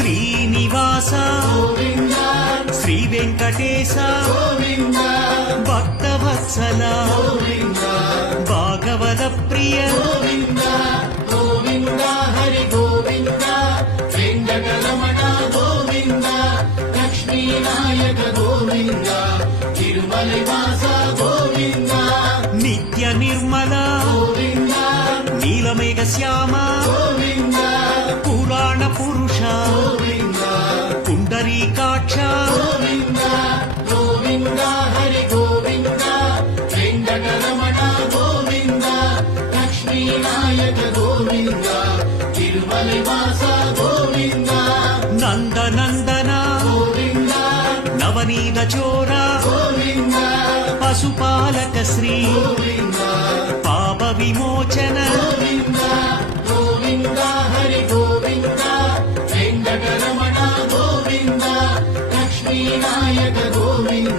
శ్రీనివాస గోవింద శ్రీ వెంకటేశ గోవింద భక్తవత్సల గోవింద భాగవత ప్రియ గోవింద గోవింద హరి గోవింద వెంకటరమణ గోవింద లక్ష్మీనాయక గోవింద తిరుమలవాస గోవింద నిత్య నిర్మల గోవింద నీలమేఘ శ్యామ గోవింద పురాణ పురుష గోవింద పుండరీకాక్ష గోవింద గోవింద హరి గోవింద వెంకటరమణ గోవింద లక్ష్మీనాయక గోవింద తిరుమలవాస గోవింద నందనందన గోవింద నవనీత చోర గోవింద పశుపాలక శ్రీ గోవింద పాప విమోచన గోవింద గోవింద హరి గోవింద వెంకటరమణ గోవింద లక్ష్మీనాయక గోవింద